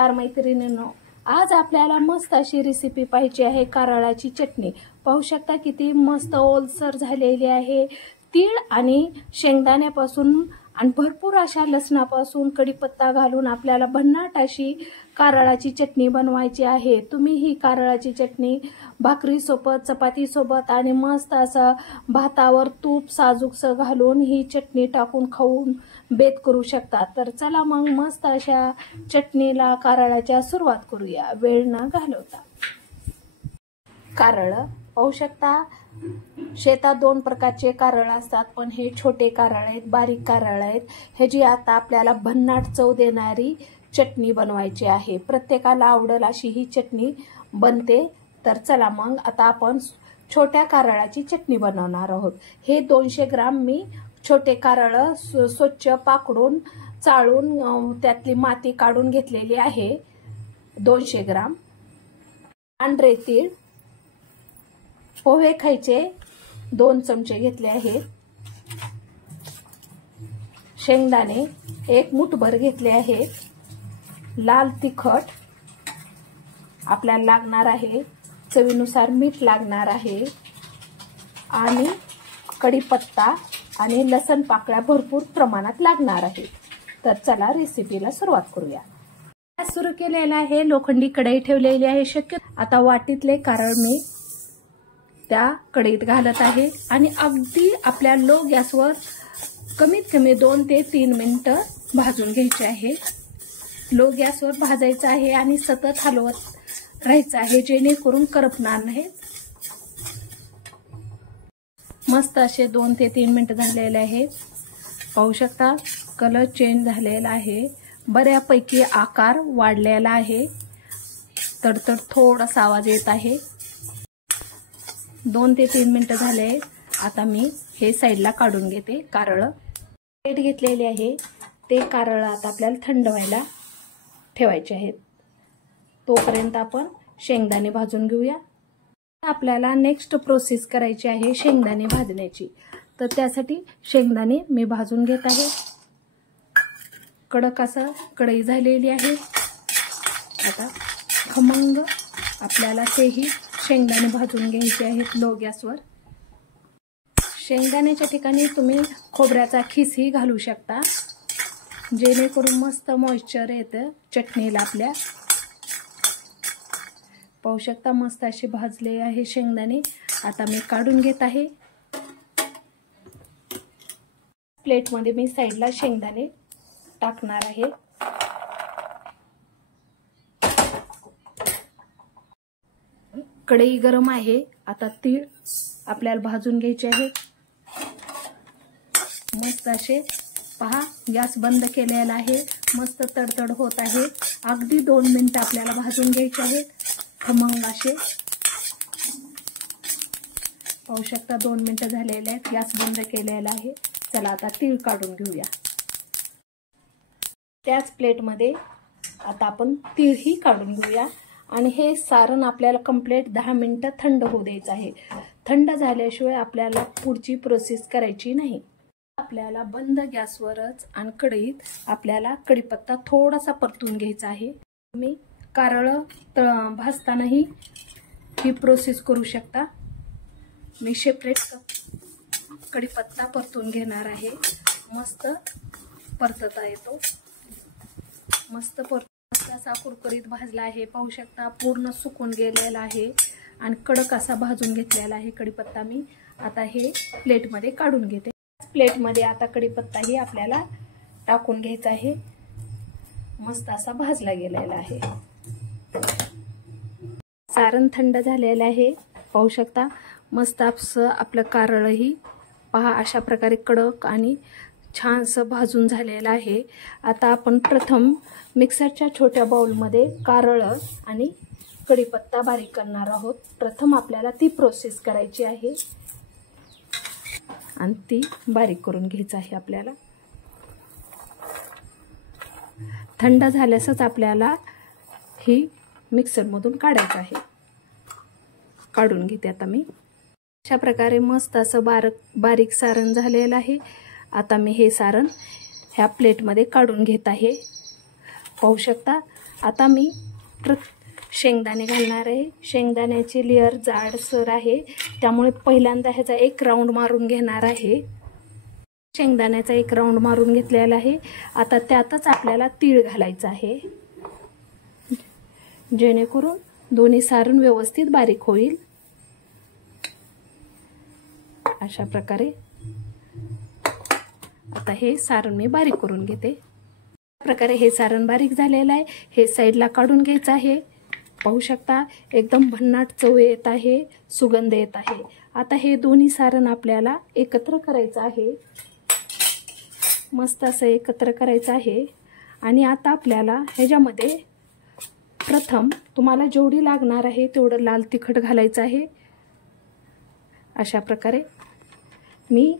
नमस्कार मैत्रिणींनो, आज आपल्याला मस्त अशी रेसिपी पाहिजे आहे कारळाची चटणी। पाहू शकता किती मस्त ओलसर झालेली आहे। तीळ आणि शेंगदाण्यापासून आणि भरपूर अशा लसणापासून कढीपत्ता घालून आपल्याला भन्नाट अशी कारळाची चटणी बनवायची आहे। तुम्ही ही कारळाची चटणी भाकरी सोबत, चपाती सोबत आणि मस्त असं भातावर तूप साजूकसं घालून ही चटणी टाकून खाऊन बेत करू शकता। तर चला मग मस्त अशा चटणीला कारळाच्या सुरुवात करूया वेळ न घालवता। कारळ पाहू शकता, शेतात दोन प्रकारचे कारळ असतात, पण हे छोटे कारळ आहेत, बारीक कारळ आहेत। ह्याची आता आपल्याला भन्नाट चव देणारी चटणी बनवायची आहे। प्रत्येकाला आवडेल अशी ही चटणी बनते। तर चला मग आता आपण छोट्या कारळाची चटणी बनवणार आहोत। हे 200 ग्राम मी छोटे कारळ स्वच्छ पाकडून चाळून त्यातली माती काढून घेतलेली आहे। 200 ग्राम पांढरे तीळ, पोहे खायचे 2 चमचे घेतले आहेत, शेंगदाणे 1 मुठभर घेतले आहेत, लाल तिखट आपल्याला लागणार आहे, चवीनुसार मीठ लागणार आहे आणि कढीपत्ता आणि लसण पाकळ्या भरपूर प्रमाणात लागणार आहे। तर चला रेसिपीला सुरुवात करूया। गॅस सुरू केलेला आहे, लोखंडी कढई ठेवलेली आहे। शक्य आता वाटीतले कारळ मी त्या कढईत घालत आहे आणि अगदी आपल्या लो गॅसवर कमीत कमी 2 ते 3 मिनिटं भाजून घ्यायचे आहे। लो गॅसवर भाजायचं आहे आणि सतत हलवत राहायचं आहे, जेणेकरून करपणार नाही। मस्त असे 2 ते 3 मिनिट झालेले आहेत। पाहू शकता कलर चेंज झालेला आहे, बऱ्यापैकी आकार वाढलेला आहे, तडतड थोडासा आवाज येत आहे। 2 ते 3 मिनिट झाले। आता मी हे साईडला काढून घेते। कारळ प्लेट घेतलेली आहे, ते कारळ आता आपल्याला थंड व्हायला ठेवायचे आहेत। तोपर्यंत आपण शेंगदाणे भाजून घेऊया। आपल्याला नेक्स्ट प्रोसेस करायची आहे शेंगदाणे भाजण्याची। तर त्यासाठी शेंगदाणे मी भाजून घेत आहे। कडक असं कढई झालेली आहे। आता खमंग आपल्याला तेही शेंगदाणे भाजून घ्यायचे आहेत लो गॅसवर। शेंगदाण्याच्या ठिकाणी तुम्ही खोबऱ्याचा खिसही घालू शकता, जेणेकरून मस्त मॉइश्चर येतं चटणीला आपल्या। पाहू शकता मस्त असे भाजले आहे शेंगदाणे। आता मी काढून घेत आहे। प्लेटमध्ये मी साईडला शेंगदाणे टाकणार आहे। कढई गरम आहे, आता तीळ आपल्याला भाजून घ्यायचे आहेत। मस्त असे पहा, गॅस बंद केलेला आहे, मस्त तडतड होत आहे। अगदी 2 मिनिट आपल्याला भाजून घ्यायचे आहेत खमंग असे। पाहू शकता 2 मिनिट झालेले आहेत, गॅस बंद केलेला आहे। चला आता तीळ काढून घेऊया। त्याच प्लेटमध्ये आता आपण तीळही काढून घेऊया आणि हे सारण आपल्याला कंप्लीट 10 मिनिटं थंड होऊ द्यायचं आहे। थंड झाल्याशिवाय आपल्याला पुढची प्रोसेस करायची नाही। आपल्याला बंद गॅसवरच आणि कढईत आपल्याला कढीपत्ता थोडासा परतून घ्यायचा आहे। तुम्ही कारळ भाजतानाही ही प्रोसेस करू शकता। मी सेपरेट कढीपत्ता परतून घेणार आहे। मस्त परतता येतो, मस्त असा कुरकुरीत भाजला आहे। पाहू शकता पूर्ण सुकून गेलेला आहे आणि कडक असा भाजून घेतलेला आहे कढीपत्ता मी। आता हे प्लेटमध्ये काढून घेते। प्लेटमध्ये आता कढीपत्ताही आपल्याला टाकून घ्यायचा आहे। मस्त असा भाजला गेलेला आहे। सारण थंड झालेलं आहे। पाहू शकता मस्त आपलं कारळही पहा अशा प्रकारे कडक आणि छानसं भाजून झालेलं आहे। आता आपण प्रथम मिक्सरच्या छोट्या बाउलमध्ये कारळ आणि कढीपत्ता बारीक करणार आहोत। प्रथम आपल्याला ती प्रोसेस करायची आहे आणि ती बारीक करून घ्यायचं आहे आपल्याला। थंड झाल्यासच आपल्याला ही मिक्सरमधून काढायचं आहे। काढून घेते आता मी। अशा प्रकारे मस्त असं बारीक सारण झालेलं आहे। आता मी हे सारण ह्या प्लेटमध्ये काढून घेत आहे। पाहू शकता आता मी शेंगदाणे घालणार आहे. शेंगदाण्याची लेअर जाडसर आहे, त्यामुळे पहिल्यांदा ह्याचा एक राऊंड मारून घेणार आहे. शेंगदाण्याचा एक राऊंड मारून घेतलेला आहे. आता त्यातच आपल्याला तीळ घालायचं आहे, जेणेकरून दोन्ही सारण व्यवस्थित बारीक होईल. अशा प्रकारे आता हे सारण मी बारीक करून घेते. प्रकारे हे सारण बारीक झालेलं आहे. हे साईडला काढून घ्यायचं आहे. पाहू शकता एकदम भन्नाट चव येत आहे, सुगंध येत आहे. आता हे दोन्ही सारण आपल्याला एकत्र करायचं आहे. मस्त असं एकत्र करायचं आहे. आणि आता आपल्याला ह्याच्यामध्ये प्रथम तुम्हाला जेवढी लागणार आहे तेवढं लाल तिखट घालायचं आहे. अशा प्रकारे मी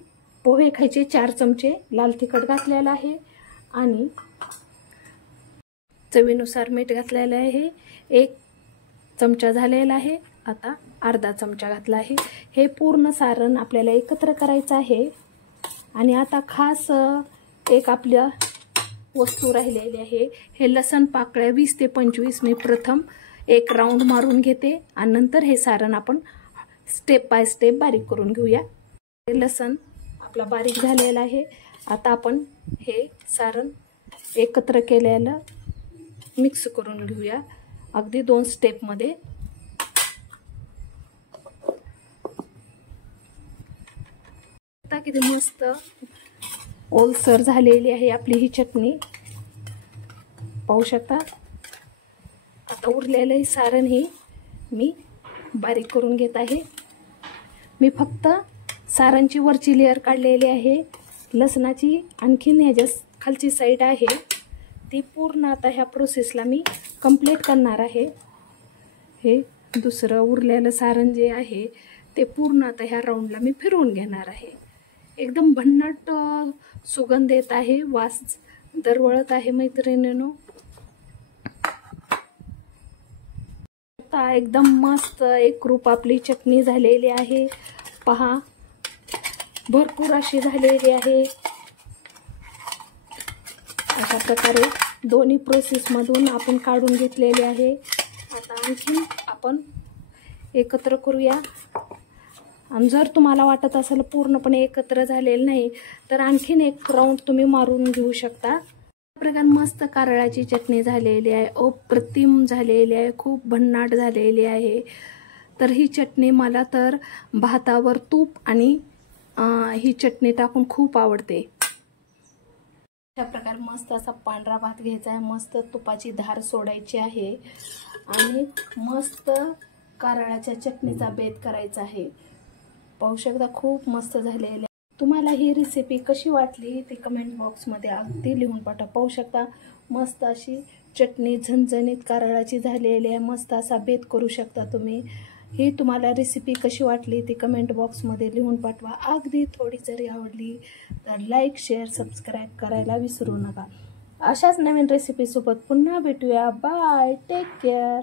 पोहे खायचे 4 चमचे लाल तिखट घातलेलं आहे आणि चवीनुसार मीठ घातलेलं आहे. 1 चमचा झालेला आहे. आता अर्धा चमचा घातला आहे. हे पूर्ण सारण आपल्याला एकत्र करायचं आहे. आणि आता खास एक आपल्या वस्तू राहिलेली आहे. हे लसण पाकळ्या 20 ते 25 मी प्रथम एक राऊंड मारून घेते आणि नंतर हे सारण आपण स्टेप बाय स्टेप बारीक करून घेऊया. हे लसण आपला बारीक झालेला आहे. आता आपण हे सारण एकत्र केलेलं मिक्स करून घेऊया अगदी 2 स्टेपमध्ये. आता किती मस्त ओलसर झालेली आहे आपली ही चटणी, पाहू शकता. आता उरलेलं हे सारण हे मी बारीक करून घेत आहे. मी फक्त सारणची वरची लेअर काढलेली आहे. लसणाची आणखीन ह्याच्या खालची साईड आहे ती पूर्ण आता ह्या प्रोसेसला मी कंप्लीट करणार आहे. हे दुसरं उरलेलं सारण जे आहे ते पूर्ण आता ह्या राऊंडला मी फिरवून घेणार आहे. एकदम भन्नाट सुगंध येत आहे, वास दरवळत आहे मैत्रिणींनो. आता एकदम मस्त एकरूप आपली चटणी झालेली आहे. पहा, भरपूर अशी झालेली आहे. अशा प्रकारे दोन्ही प्रोसेसमधून आपण काढून घेतलेले आहे. आता आणखीन आपण एकत्र करूया. आणि जर तुम्हाला वाटत असेल पूर्णपणे एकत्र झालेलं नाही तर आणखीन एक राऊंड तुम्ही मारून घेऊ शकता. प्रकार मस्त कारळाची चटणी झालेली आहे, अप्रतिम झालेली आहे, खूप भन्नाट झालेली आहे. तर ही चटणी मला तर भातावर तूप आणि ही चटणी टाकून खूप आवडते. अशा प्रकारे मस्त असा पांढरा भात घ्यायचा आहे. मस्त तुपाची धार सोडायची आहे आणि मस्त कारळाच्या चटणीचा बेत करायचा आहे. पाहू शकता खूप मस्त झालेले आहे. तुम्हाला ही रेसिपी कशी वाटली ती कमेंट बॉक्समध्ये अगदी लिहून पाठवा. पाहू शकता मस्त अशी चटणी झणझणीत कारळाची झालेली आहे. मस्त असा बेत करू शकता तुम्ही. ही तुम्हाला रेसिपी कशी वाटली ती कमेंट बॉक्समध्ये लिहून पाठवा. अगदी थोडी जरी आवडली तर लाईक, शेअर, सबस्क्राईब करायला विसरू नका. अशाच नवीन रेसिपीसोबत पुन्हा भेटूया. Bye, take care.